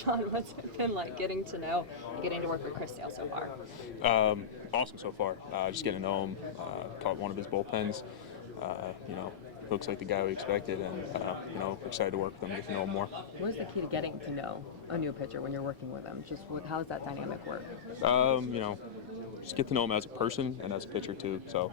Sean, what's it been like getting to work with Chris Sale so far? Awesome so far. Just getting to know him. Caught one of his bullpens. Looks like the guy we expected, and excited to work with him, get to know him more. What is the key to getting to know a new pitcher when you're working with him? How does that dynamic work? Just get to know him as a person and as a pitcher too. So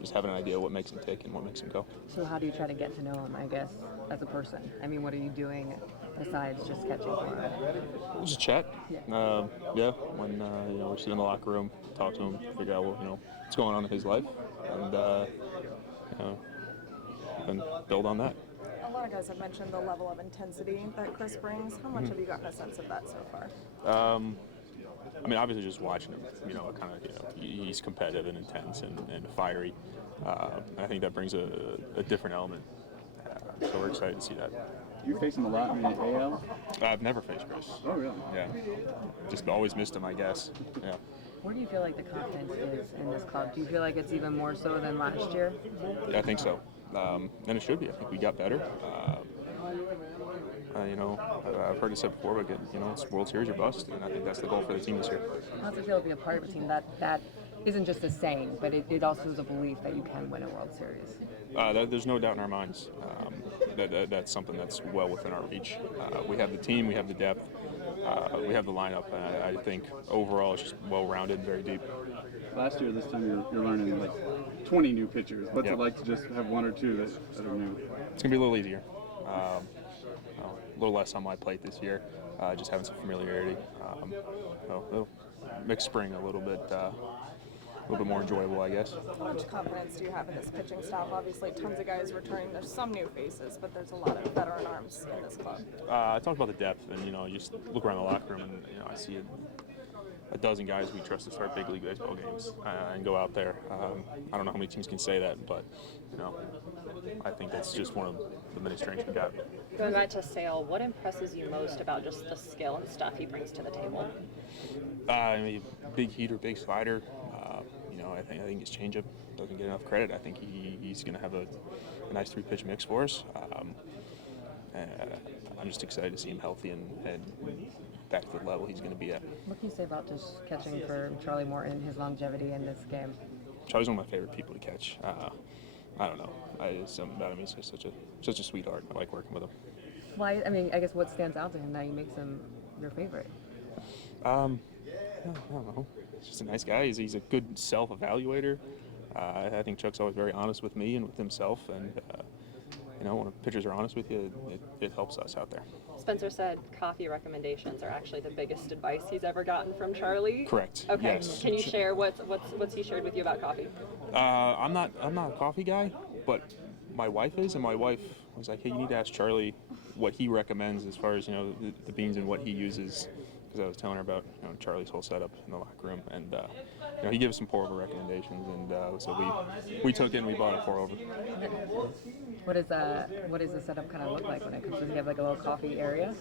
just having an idea what makes him tick and what makes him go. So how do you try to get to know him, I guess, as a person? I mean, what are you doing besides just catching for him? Just chat. Yeah. When we sit in the locker room, talk to him, figure out what's going on in his life, and build on that. A lot of guys have mentioned the level of intensity that Chris brings. How much have you gotten a sense of that so far? Obviously just watching him, he's competitive and intense and fiery. I think that brings a different element. So we're excited to see that. You face him a lot in the AL? I've never faced Chris. Oh, really? Yeah. Just always missed him, I guess. Yeah. Where do you feel like the confidence is in this club? Do you feel like it's even more so than last year? Yeah, I think so. And it should be. I think we got better. I've heard it said before, but it's World Series or bust, and I think that's the goal for the team this year. How does it feel to be a part of a team that isn't just a saying, but it also is a belief that you can win a World Series? There's no doubt in our minds. That's something that's well within our reach. We have the team, we have the depth, we have the lineup, and I think overall it's just well-rounded and very deep. Last year, this time you're learning like 20 new pitchers. What's it like to just have one or two that are new? It's going to be a little easier. A little less on my plate this year, just having some familiarity. It'll make spring a little bit more enjoyable, I guess. How much confidence do you have in this pitching staff? Obviously, tons of guys returning. There's some new faces, but there's a lot of veteran arms in this club. I talked about the depth, and you just look around the locker room, and I see a dozen guys we trust to start big league baseball games and go out there. I don't know how many teams can say that, but I think that's just one of the many strengths we got. Going back to Sale, what impresses you most about just the skill and stuff he brings to the table? Big heater, big slider. I think his changeup doesn't get enough credit. I think he's going to have a nice three-pitch mix for us. I'm just excited to see him healthy and back to the level he's going to be at. What can you say about just catching for Charlie Morton, his longevity in this game? Charlie's one of my favorite people to catch. I don't know. Something about him. He's just such a sweetheart. I like working with him. Why? I guess what stands out to him that makes him your favorite? I don't know. He's just a nice guy. He's a good self-evaluator. I think Chuck's always very honest with me and with himself. And when pitchers are honest with you, it helps us out there. Spencer said coffee recommendations are actually the biggest advice he's ever gotten from Charlie. Correct. Okay. Yes. Can you share what's he shared with you about coffee? I'm not a coffee guy, but my wife is, and my wife was like, "Hey, you need to ask Charlie what he recommends as far as the beans and what he uses." Because I was telling her about Charlie's whole setup in the locker room, and he gave us some pour-over recommendations, and so we took it and we bought a pour-over. What does the setup kind of look like when it comes to, you have like a little coffee area?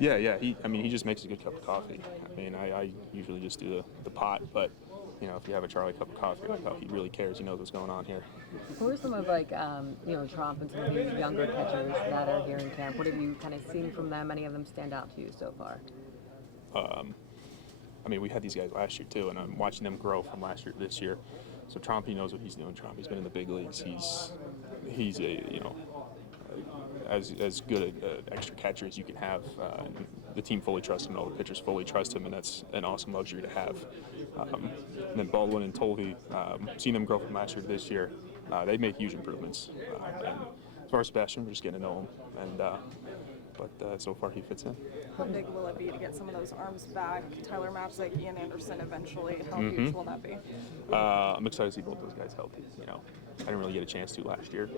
Yeah. He just makes a good cup of coffee. I usually just do the pot, but if you have a Charlie cup of coffee, he really cares. He knows what's going on here. Who are some of Trump and some of these younger catchers that are here in camp? What have you kind of seen from them? Any of them stand out to you so far? We had these guys last year too, and I'm watching them grow from last year to this year. So Trump, he knows what he's doing. Trump, he's been in the big leagues. He's as good an extra catcher as you can have. The team fully trusts him, and all the pitchers fully trust him, and that's an awesome luxury to have. And then Baldwin and Tolvey, seeing them grow from last year to this year, they made huge improvements. And as far as Sebastian, we're just getting to know him, but so far he fits in. How big will it be to get some of those arms back? Tyler Maps, like Ian Anderson eventually. How huge will that be? I'm excited to see both those guys healthy. I didn't really get a chance to last year,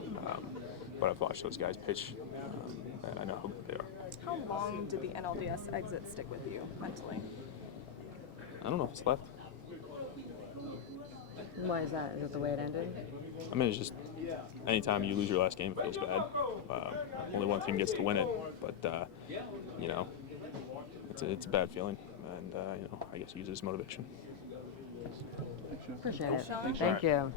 but I've watched those guys pitch, and I know how good they are. How long did the NLCS exit stick with you mentally? I don't know if it's left. Why is that? Is it the way it ended? It's just anytime you lose your last game, it feels bad. Only one team gets to win it, but it's a bad feeling, and I guess use it as motivation. Appreciate it. Thanks, Sean. Thank you.